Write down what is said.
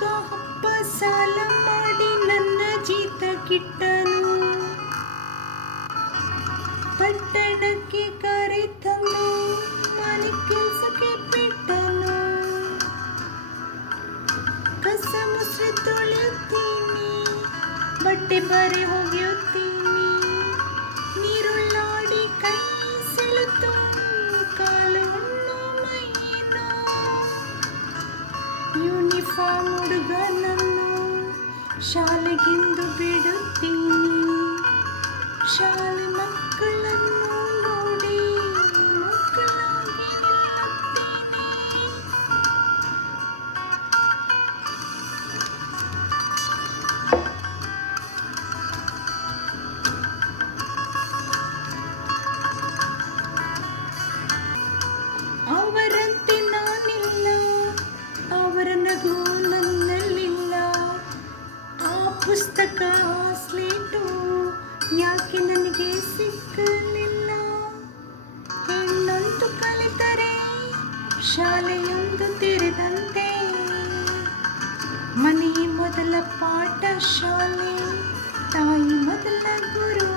ಮಗ ಅಪ್ಪ ಸಾಲ ಮಾಡಿ ನನ್ನ ಜೀತ ಕಿಟ್ಟನು. ಪಟ್ಟಣಕ್ಕೆ ಕರೆತಂದು ಮನೆ ಕೆಲಸಕ್ಕೆ ಬಿಟ್ಟನು. ಕಸ ಮುಸ್ರೆ ತೊಳೆಯುತ್ತೀನಿ, ಬಟ್ಟೆ ಬರೆ ಒಗೆಯುತ್ತೀನಿ. ನೀರುಳ್ಳಾಡಿ ಕೈ ಸೆಳೆತು ಕಾಲವನ್ನು ಮೈದು. ಯೂನಿಫಾರ್ಮ್ ಹುಡುಗನನ್ನು ಶಾಲೆಗೆಂದು ಬಿಡುತ್ತೀನಿ. ಶಾಲೆ ಮಕ್ಕಳನ್ನು ನೋಡಿ ಮಕ್ಕಳಾಗಿ ನಿಲ್ಲುತ್ತೀನಿ. ಅವರಂತೆ ನಾನಿಲ್ಲ, ಅವರ ನಗು ನನ್ನಲ್ಲಿಲ್ಲ. ಆ ಪುಸ್ತಕ ಸ್ಲೇಟು ಯಾಕೆ ನನಗೆ ಸಿಕ್ಕಲಿಲ್ಲ. ಹೆಣ್ಣಂತೂ ಕಲಿತರೆ ಶಾಲೆಯೊಂದು ತೆರೆದಂತೆ. ಮನೆ ಮೊದಲ ಪಾಠ ಶಾಲೆ, ತಾಯಿ ಮೊದಲ ಗುರು.